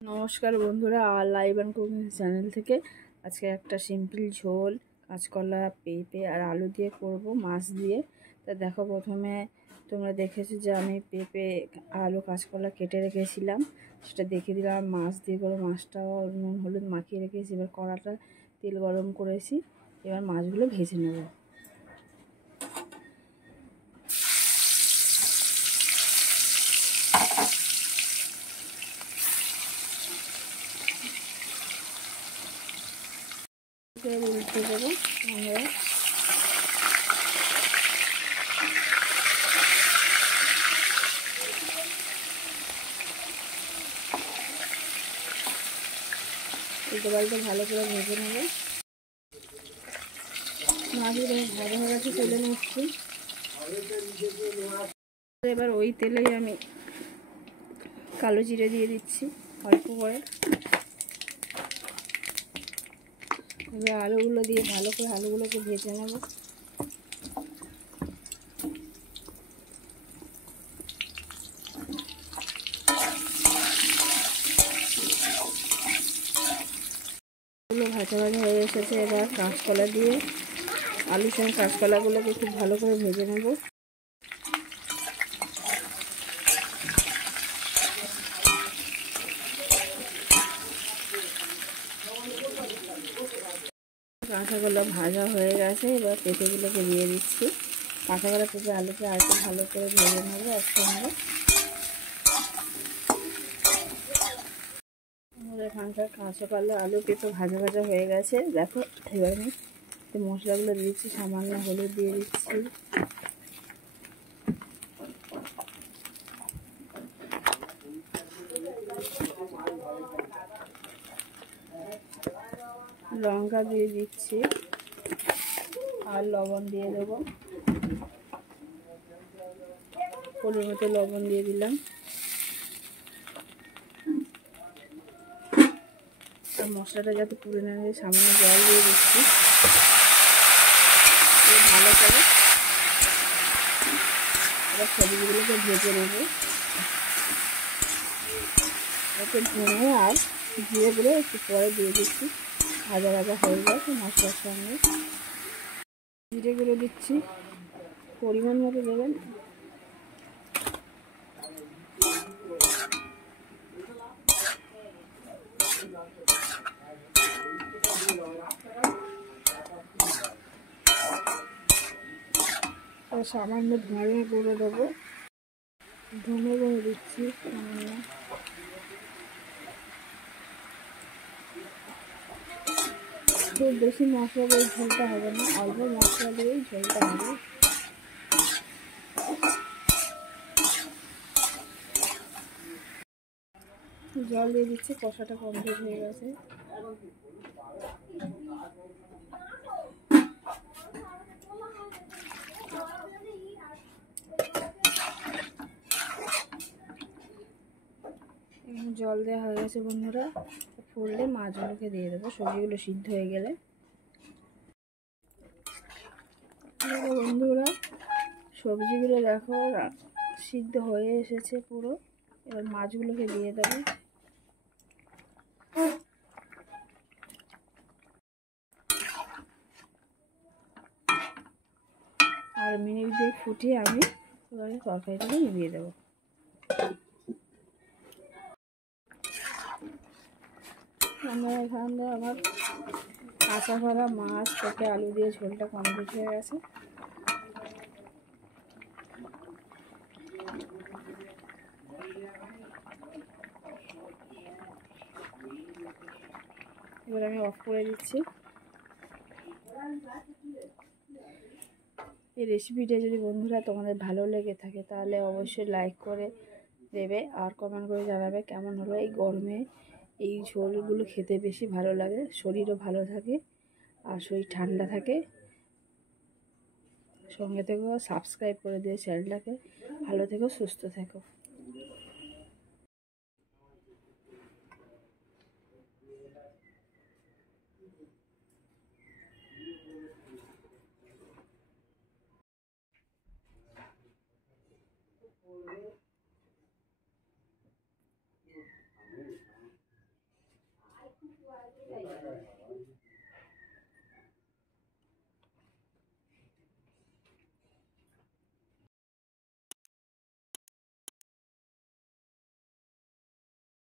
নমস্কার বন্ধুরা, আর live and cooking channel থেকে আজকে একটা সিম্পল ঝোল কাঁচকলা পেঁপে আর আলু দিয়ে করব, মাছ দিয়ে। তা দেখো, প্রথমে তোমরা দেখেছো যে আমি পেঁপে আলু কাঁচকলা কেটে রেখেছিলাম, সেটা দেখে দিলাম। মাছ দিয়ে করে মাছটাও নুন হলুদ মাখিয়ে রেখেছি। এবার কড়াটা তেল গরম করেছি, এবার মাছগুলো ভেজে নেব। উল্টে দেবো আমরা। উল্টো পাল্টে ভালো করে ভেজে নেবো। মাছগুলো ভাজা হয়ে গেছে, তুলে নিচ্ছি। এবার ওই তেলেই আমি কালো জিরে দিয়ে দিচ্ছি অল্প করে। এবার আলুগুলো দিয়ে ভালো করে আলুগুলোকে ভেজে নেব। ভাজা ভাজা হয়ে এসেছে। এবার কাঁচকলা দিয়ে আলুর সঙ্গে কাঁচকলাগুলোকে খুব ভালো করে ভেজে নেব। কাঁচাগুলো ভাজা হয়ে গেছে, এবার পেঁপেগুলোকে দিয়ে দিচ্ছি। কাঁচাকলা পেঁপে আলুকে আর একটু ভালো করে ভেজে নেব একসঙ্গে। এখানকার কাঁচাকলা আলু পেঁপে ভাজা ভাজা হয়ে গেছে। দেখো, এবার আমি মশলাগুলো দিচ্ছি। সামান্য হলুদ দিয়ে দিচ্ছি, লঙ্কা দিয়ে দিচ্ছি আর লবণ দিয়ে দেবো। পরিমাণ মতো লবণ দিয়ে দিলাম। আর মশলাটা যাতে পুড়ে না যায় সামান্য জল দিয়ে দিচ্ছি। ভালো করে এবার সবজিগুলোকে ভেজে নেব। এতে ধনে আর জিরেগুলো একটু পরে দিয়ে দিচ্ছি। ভাজা ভাজা হয়ে গেছে মশলার সঙ্গে। জিরেগুলো দিচ্ছি, পরিমাণ মতো দেবেন। সামান্য ধনে গুঁড়ো দেবো, ধনে গুঁড়ো দিচ্ছি সামান্য। খুব বেশি মশলা দিয়ে ঝোলটা হবে না, অল্প মশলা দিয়েই ঝোলটা হবে। জল দিয়ে দিচ্ছি, কষাটা কমপ্লিট হয়ে গেছে। জল দেওয়া হয়ে গেছে বন্ধুরা। ফুললে মাছগুলোকে দিয়ে দেবো, সবজিগুলো সিদ্ধ হয়ে গেলে। বন্ধুরা, সবজিগুলো দেখো সিদ্ধ হয়ে এসেছে পুরো। এবার মাছগুলোকে দিয়ে দেবো। আর মিনিট দিয়ে ফুটিয়ে আমি এবারে তরকারিটাকে নিভিয়ে দেবো। আমরা এখানে আবার কাঁচা করা মাছ পেঁপে আলু দিয়ে ঝোলটা কমপ্লিট হয়ে গেছে। এবার আমি অফ করে দিচ্ছি। এই রেসিপিটা যদি বন্ধুরা তোমাদের ভালো লেগে থাকে তাহলে অবশ্যই লাইক করে দেবে আর কমেন্ট করে জানাবে কেমন হলো। এই গরমে এই ঝোলগুলো খেতে বেশি ভালো লাগে, শরীরও ভালো থাকে আর শরীর ঠান্ডা থাকে। সঙ্গে থেকেও সাবস্ক্রাইব করে দিয়ে চ্যানেলটাকে। ভালো থেকো, সুস্থ থেকো।